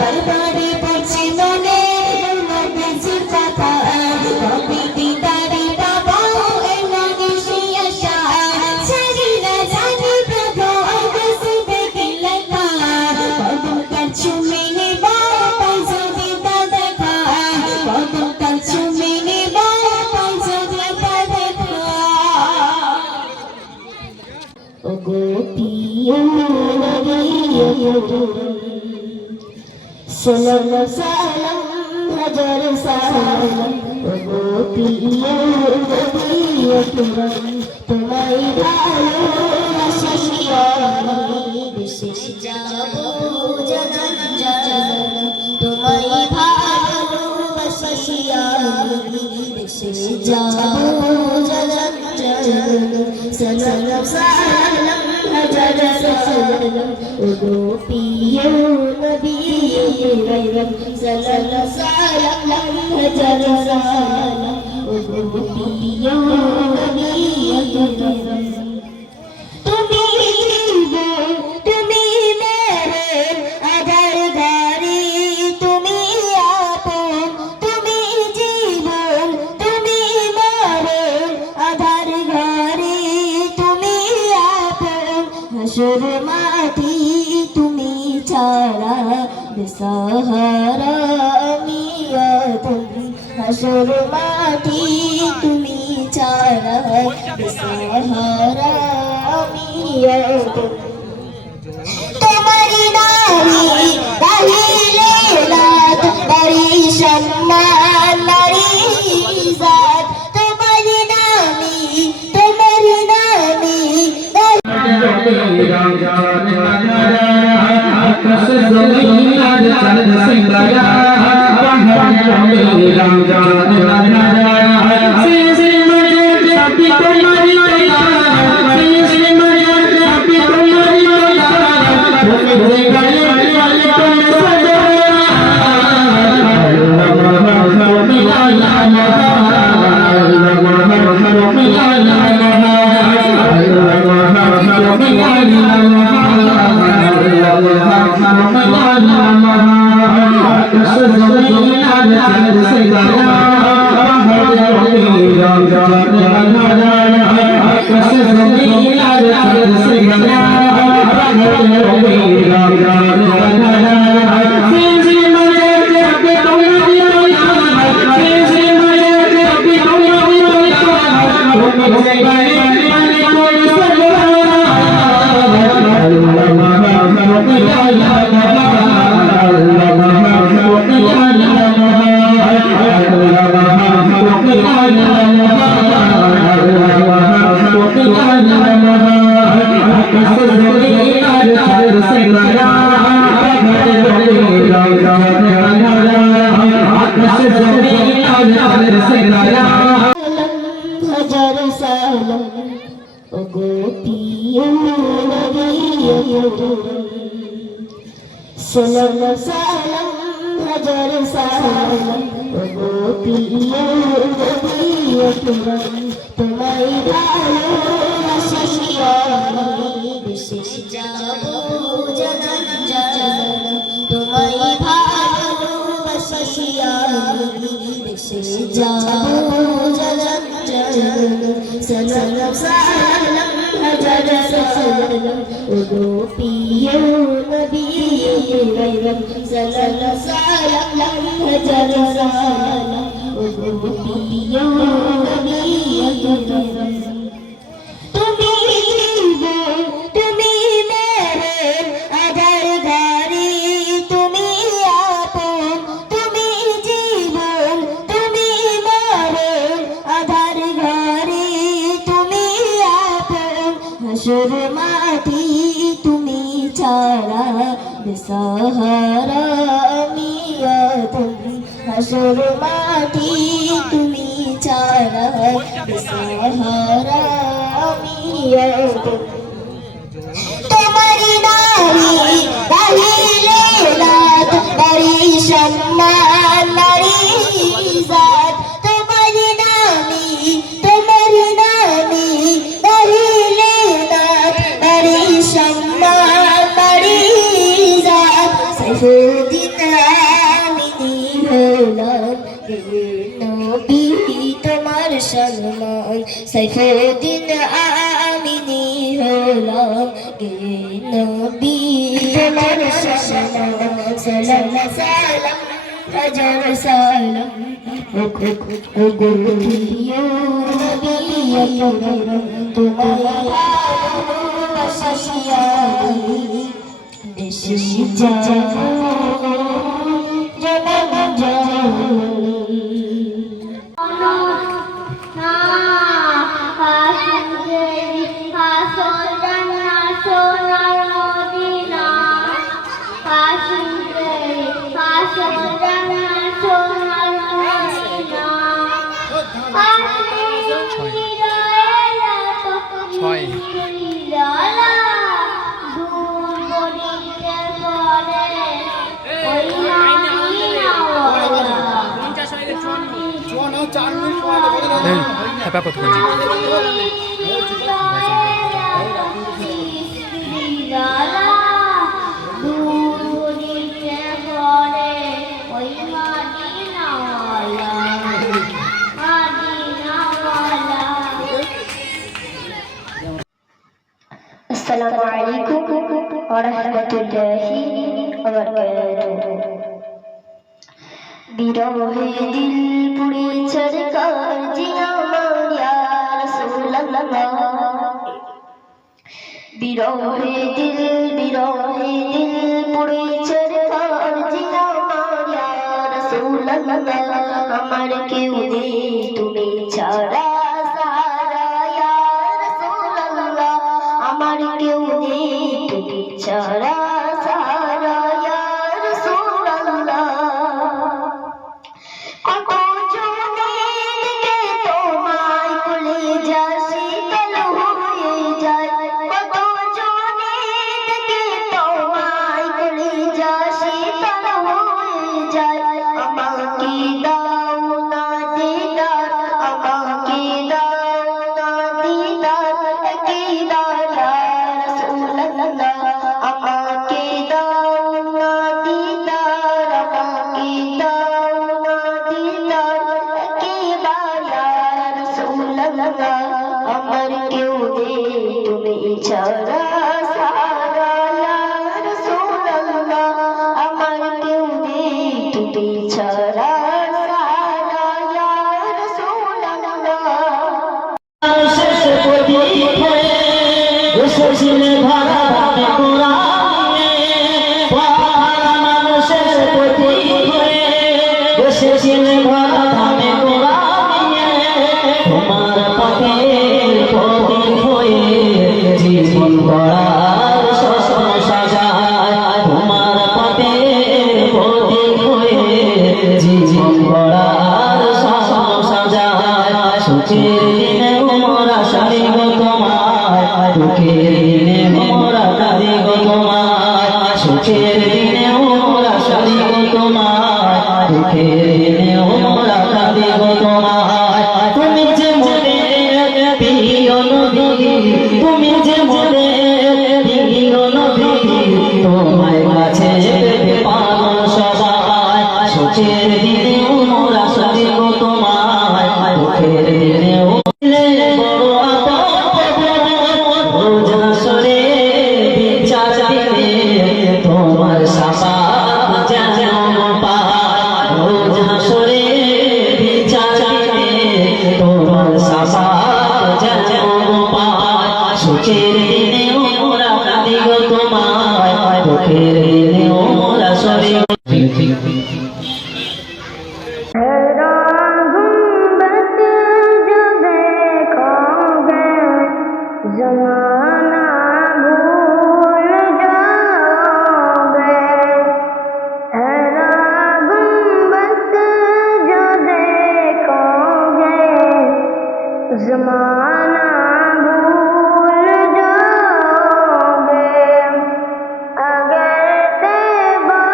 বারবারে পড়ছে মনে নবীজির কথা কবে দিদারে পাবো এলো নিশি আশা ছাড়ি না জানি প্রভু নসিবে কি লেখা কদম তার চুমে নেব পাই যদি তা দেখা কদম তার চুমে নেব পাই যদি তা দেখা ও গো প্রিয় নবী সালাম সালাম হাজার সালাম ও গো প্রিয় নবী তোমায় ভালোবাসি আমি বিশেষ যাব জানান জানান তোমায় ভালোবাসি আমি বিশেষ যাব জানান জানান সালাম সালাম হাজার সালাম ও গো প্রিয় নবী সালাম সালাম হাজার সালাম ও গো প্রিয় নবী তুমি মেরে আধার ঘরে তুমি আপন তুমি জীবন তুমি মরে আধার ঘরে তুমি আপন হাসর মাটি তুমি ছাড়া বেসহারা আমি আপন হাসর মাটি তুমি ছাড়া বেসহারা আমি আপন তোমার নামে গাহিলে রাত নারী সম্মান নারী ইজ্জত তোমার নামে আকাশ জমিন আর চাঁদ সিতারা পাহাড় জমিন রাম জান নারা সে মজে সবি তোমারি সে মজে সবি তোমারি তুমি গায়ে গায়ে তুম সদা সালাম সালাম হাজার সালাম ও গো প্রিয় নবী তোমায় ভালোবাসি আমি বিশেষ যাব জানান জানান তোমায় ভালোবাসি আমি বিশেষ যাব জানান জানান সালাম সালাম হাজার সালাম ও গো প্রিয় নবী সালাম সালাম হাজার সালাম ও গো প্রিয় নবী তুমি মেরে আধার ঘরে তুমি আপন তুমি জীবন তুমি মরে আধার ঘরে তুমি আপন হাসর মাটি তুমি ছাড়া বেসহারা আমি আপন হাসর মাটি তুমি ছাড়া বেসহারা আমি আপন তোমার নামে গাহিলে রাত নারী সম্মান নারী ইজ্জত তোমার নামে গাহিলে রাত নারী সম্মান নারী ইজ্জত সাইফুদ্দিন আমিনি হলাম নবী তোমার সম্মান সাইফুদ্দিন আমিনি হলাম নবী তোমার সম্মান সালাম সালাম হাজার সালাম ও প্রিয় নবী তোমার ভালোবাসিয়া দেশে যাব জনম জননী Apa apa tuh kunci? Assalamualaikum warahmatullahi wabarakatuh. বিরহে দিল পুড়ে ছরকার জিয়া মায়া রাসূলুল্লাহ বিরহে দিল পুড়ে ছরকার জিয়া মায়া রাসূলুল্লাহ আমার কেউ নেই তুমি ছাড়া সারা ইয়া রাসূলুল্লাহ আমার কেউ নেই তুমি ছাড়া সারা ইয়া রাসূলুল্লাহ আমার কেউ নেই তুমি ছাড়া সারা ইয়া রাসূলুল্লাহ আমার কেউ নেই তুমি ছাড়া সারা ইয়া রাসূলুল্লাহ শেষ প্রদীপ হয়ে এসেছিলে ভরা ধামে কোরআনে পাহাড় মানুষের প্রদীপ হয়ে এসেছিলে ভরা ধামে কোরআনে তোমার পথের প্রতীক হয়ে জীবন গড়ার স্বপ্ন সাজায় তোমার পথের প্রতীক হয়ে জীবন গড়ার স্বপ্ন সাজায় সুখের দিনে মোরা সারি গো তোমায় দুঃখের দিনে মোরা কাঁদি গো তোমায় সুখের দিনে মোরা সারি গো তোমায় দুঃখের দিনে মোরা কাঁদি গো তোমায় তুমি যে মোদের প্রিয় নবী তুমি যে মোদের প্রিয় নবী তোমায় কাছে পেতে পাবো সবাই সুখের দিনে মোরা সারি গো তোমায় দুঃখের দিনে বড় আপন সরে বিচার দিলে তোমার শাসাত যেন পায় রোজ হাসরে বিচার দিলে তোমার শাসাত যেন পায় সুখের দিনে ওরা কাঁদি গো তোমায় দুঃখের দিনে ওরা সরে ज़माना भूल जाओगे हैरा गुंबद जो देखोगे ज़माना भूल जाओगे अगर तैबा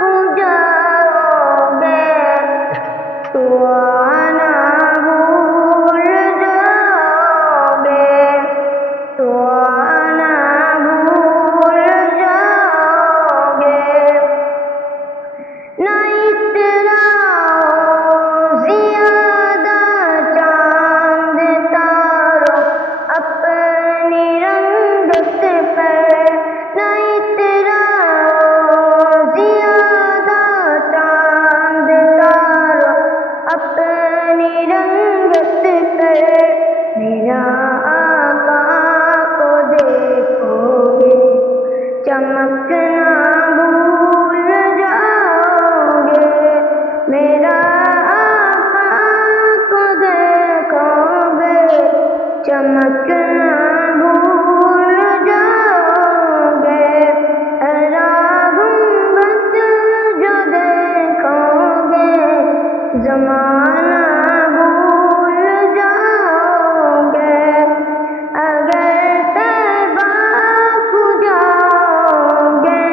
को जाओगे तो आना भूल जाओगे तो आना भूल जाओगे चमकना भूल जाओगे, राह गुंबद जो देखोगे, जमाना भूल जाओगे। अगर तैबा को जाओगे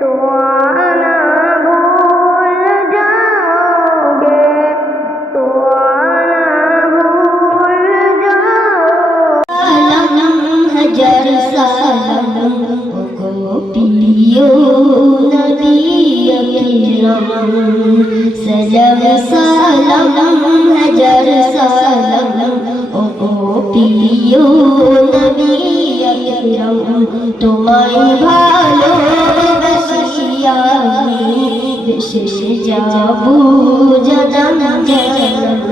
तो आना भूल जाओगे, तो आना भूल जाओगे। हज़ार सालम को पियो नबी अकरम, सलाम सलाम हज़ार सालम को पियो नबी अकरम। তোমায় ভালোবাসি আমি বিশেষ যাবো জানাম জানাম,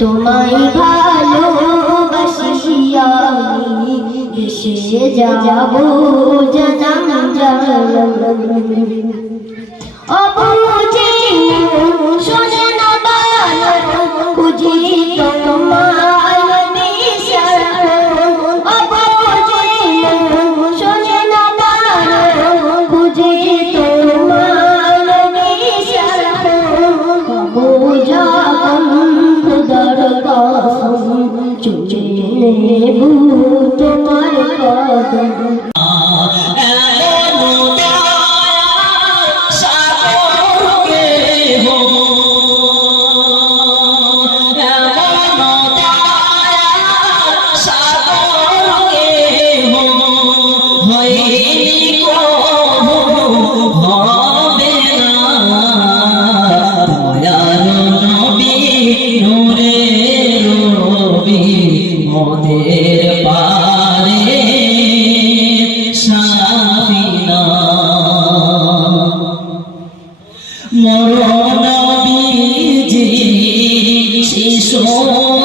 তোমায় ভালোবাসি আমি বিশেষ যাবো জানাম জানাম। অবুঝে শোনে না বালো বুঝি তোমায় নিশান, অবুঝে শোনে না বালো বুঝি তোমায় নিশান। বুঝাম খুদার কসম চুমে নেবো তোমার কদম। মোদের পারে সাফিনা মরণ বীজি শিশুকালে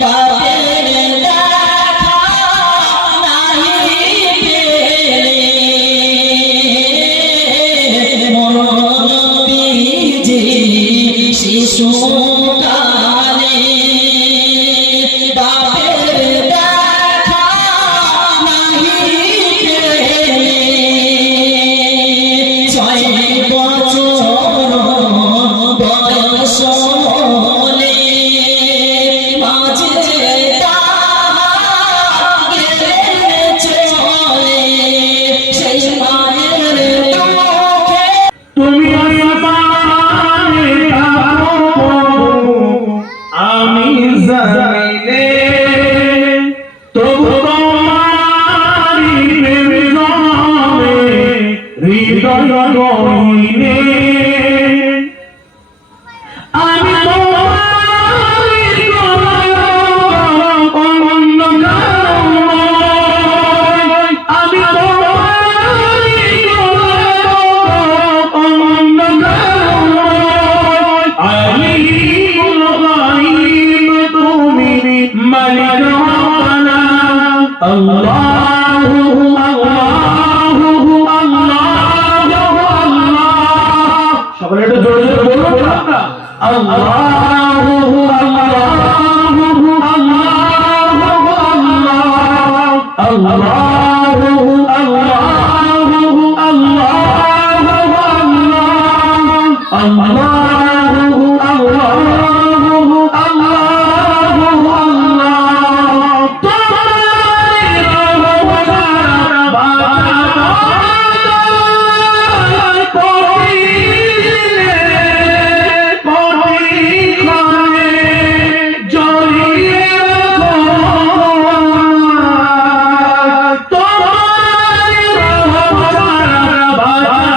বাপের দেখা নাহি পেলে, মরণ বীজি শিশুকালে বাপের দেখা নাহি পেলে। 6 বছর বয়স হলে মাঝে গেলেন চলে, সেই মায়ের চোখে তুমি আসমানে থাকো, আমি জমিনে, তবু তোমারি প্রেম জমে হৃদয় গহীনে। আমি তোমারি অন্য কারণ, আমি তোমারি অন্য কারণ। আলিমুল গায়ব তুমি মালিক রব্বানা, আল্লাহু আল্লাহু আল্লাহু আল্লাহ। সকলে একটু জোরে জোরে বলুন না, আল্লাহু আল্লাহু আল্লাহু আল্লাহ, আল্লাহু আল্লাহু আল্লাহু আল্লাহ, আল্লাহু আল্লাহু আল্লাহু আল্লাহ। তোমার রহমত বাঁচায় প্রতিদিনে, প্রতিক্ষণে জড়িয়ে রাখো। তোমার রহমত বাঁচায়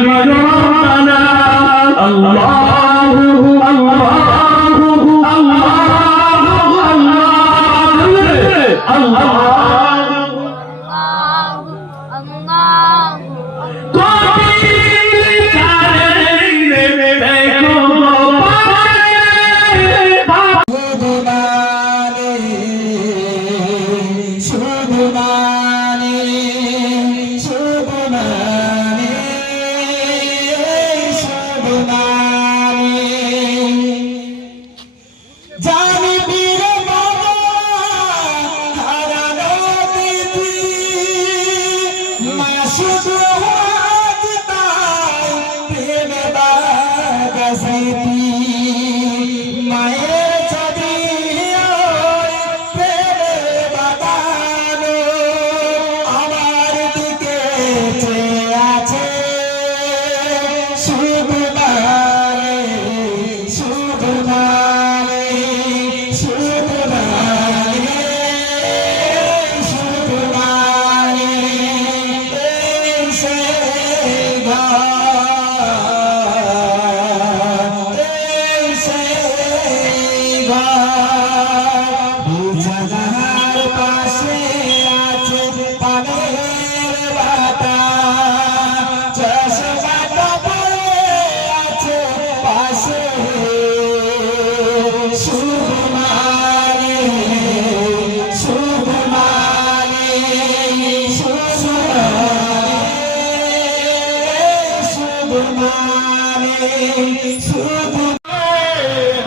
ربنا الله الله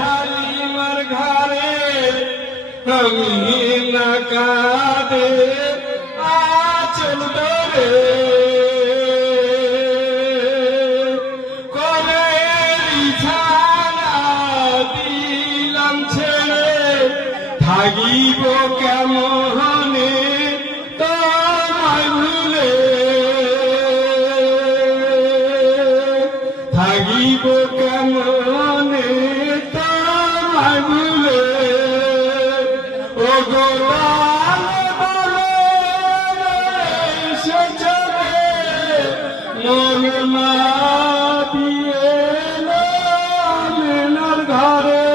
হালিমার ঘরে আমি না কাঁদে আচল ধরে কলেরি ছানা দিলাম ছেড়ে থাকিব কেমনে তোমায় ভুলে থাকিব কেমনে তোমায় ভুলে ও গোলাম বলে সে চলে মন না দিয়ে মেনার ঘরে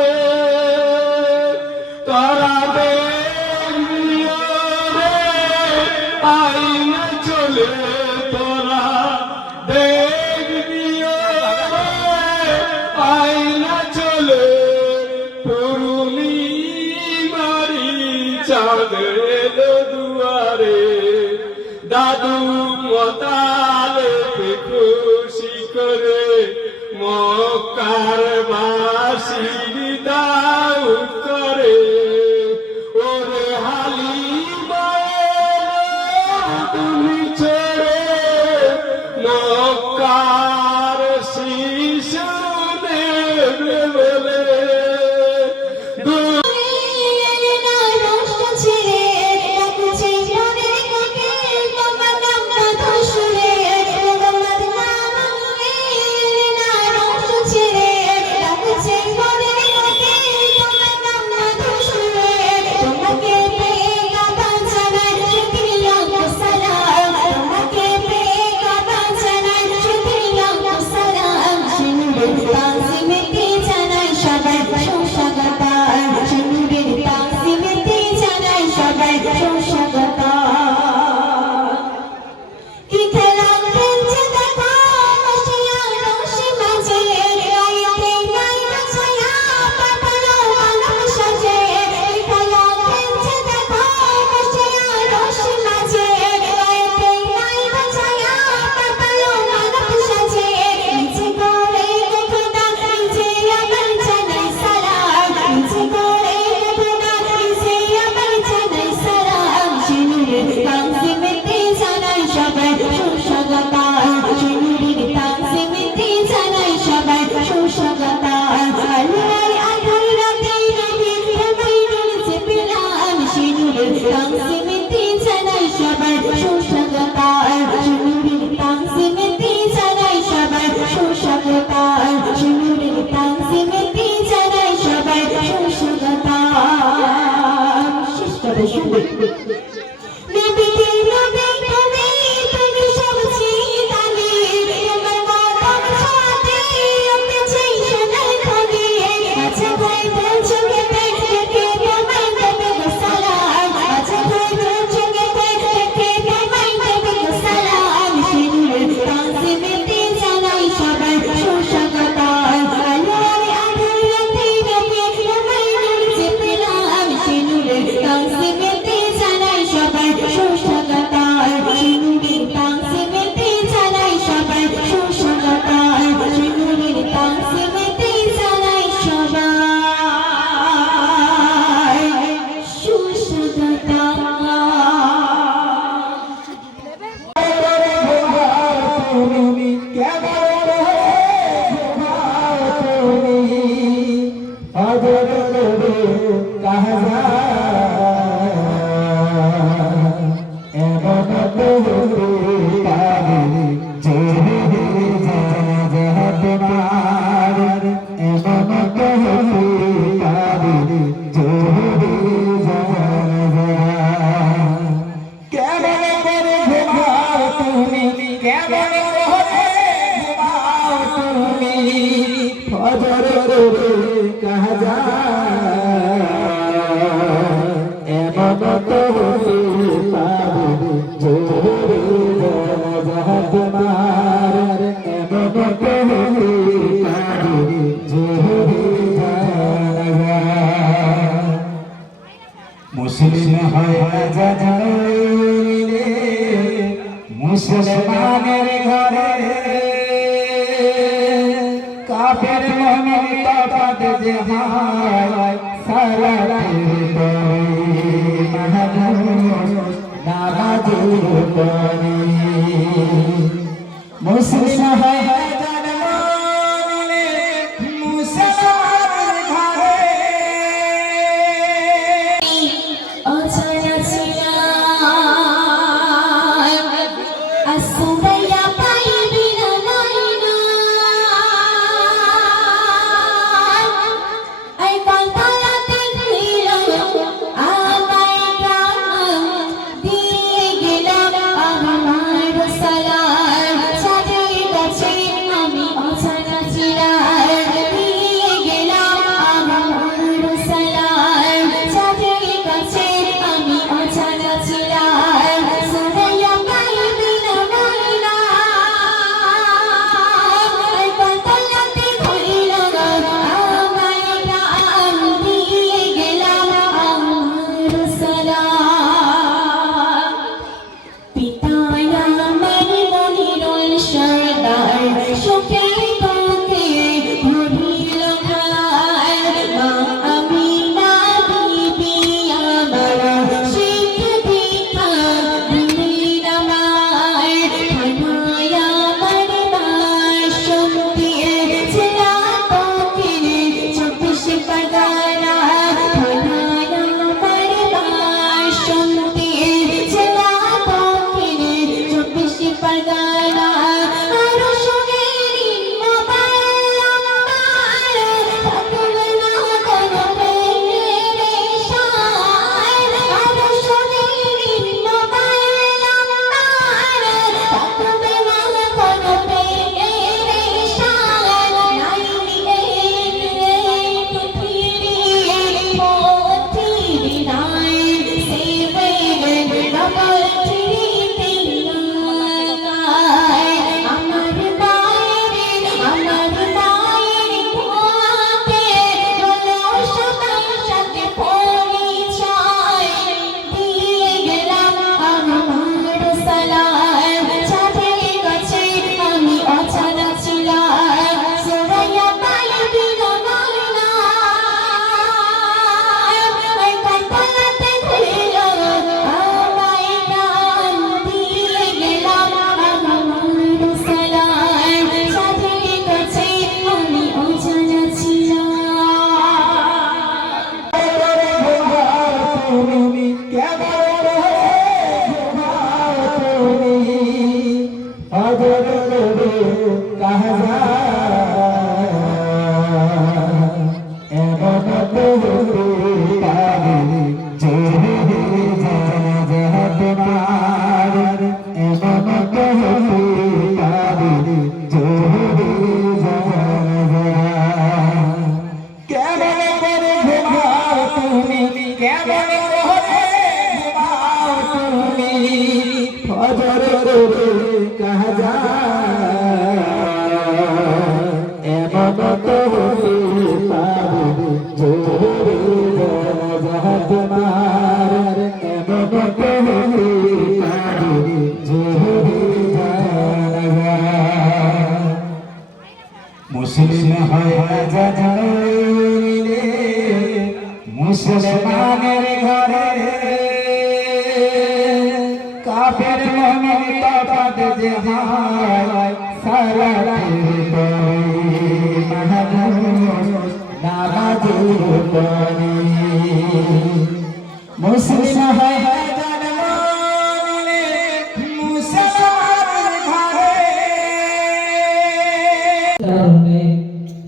তারা দেখবি রে আইনা চলে তোরা দেখবি আইনা চলে পুরুলি মারি চাঁদ এলো দুয়ারে দাদু মতালে খুশি করে মক্কার বাসি দাও করে ওরে হালিমা তুমি ছেড়ে মক্কার শিশু দেবে বলে Thank you. কেমন করে ঘুমাও তুমি ফজর করে কাজা এমন তো হতে পারে জোরে জানা তোমার এমন তো হতে পারে জোরে জানা মুসলিম হয় না জানিলে মুসলমানের ঘরে কাফের মুমিন তফাত যে হয় সালাতের পরে মাহমুদ নামাজের পরে মুসলিম হয় জানিলে মুসলমানের ঘরে অচেনা ছিলাম আসুমাইয়া পাইবি না নাইনা আই কান্তালাতে ছিল আমায় প্রাণ দিয়ে গেলাম আমার সালাম সাথে কাছে আমি অচেনা ছিলাম দিয়ে গেলাম আমার সালাম সাথে কাছে আমি অচেনা ছিলাম সুরাইয়া পাইবি না নাইনা আই কান্তালাতে ছিল আমায় প্রাণ দিয়ে গেলাম আমার সালাম পিতায় আমার মনিরুল সরদার সুখে দুঃখে ভরিল ঘর মা আমিনা বিবি আমার শিক্ষা দীক্ষা দিলেন আমার খানায় আমার বাসন দিয়েছিল দক্ষিণ 24 পরগনা খানায় আমার বাসন দিয়েছিল দক্ষিণ 24 পরগনা আরো সোনেরি মোবাইল আমার থাকবে না কোনো পেরেশান আরো সোনেরি মোবাইল আমার থাকবে না কোনো পেরেশান নাই পৃথিবী পথির নাই সেভেন ডবল থ্রি আমার মায়ের পোয়াতে হলো সবার সাথে পরিচয় দিয়ে গেলাম আমার সালাম সাথে কাছে আমি অচেনা ছিলাম সুরাইয়া পাইবি না নাইনা আই কান্তালাতে ছিল আমায় প্রাণ দিয়ে গেলাম আমার সালাম সাথে কাছে আমি অচেনা ছিলাম তুমি কেমন তুমি অজর করে কাজা এমন তো হতে পারে জোরে জানা তোমার এমন তো হতে পারে জোরে জানা কেমন করে ঘুমাও তুমি কেমন করে ঘুমাও তুমি ফজর করে কাজা এমন তো হতে পারে জোরে জানা তোমার এমন তো হতে পারে জোরে জানা মুসলিম হয় না জানিলে মুসলমানের ঘরে কাফের মুমিন তফাত যে হয় সালাতের পরে মাহমুদ নামাজের পরে মুসলিম হয় জানিলে মুসলমানের ঘরে কারণে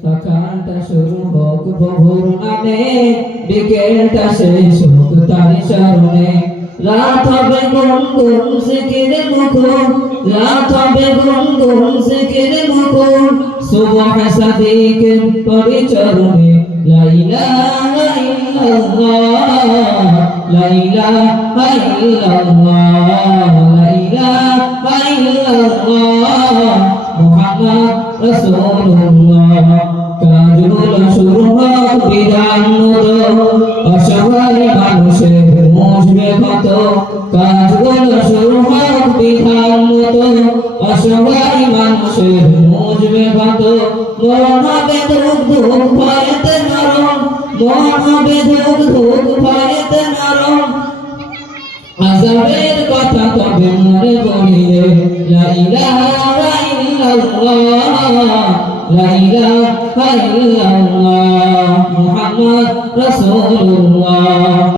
সকালটা শুরু হোক প্রভুর নামে বিকেলটা শেষ হোক তারি স্মরণে রাত হবে গুনগুন জিকিরে মুখর, রাত হবে গুনগুন জিকিরে মুখর, সুবহ সাদিকে পরিচরণে লা ইলাহা ইল্লাল্লাহ, লা ইলাহা ইল্লাল্লাহ, লা ইলাহা ইল্লাল্লাহ, মুহাম্মদ রাসূলুল্লাহ। কাজগুলো শুরু হোক বিধান মতো, অসহায় মানুষের মুশবে কত। কাজগুলো শুরু হোক বিধান মতো, অসহায় মানুষের মুশবে কত। মন হবে ধুক ধুক ভয়েতে নরম, মন হবে ধুক ধুক ভয়েতে নরম। আযাবের কথা তবে মনে পড়িলে লা ইলাহা ইল্লাল্লাহ, লা ইলাহা ইল্লাল্লাহ, মুহাম্মদ রাসূলুল্লাহ।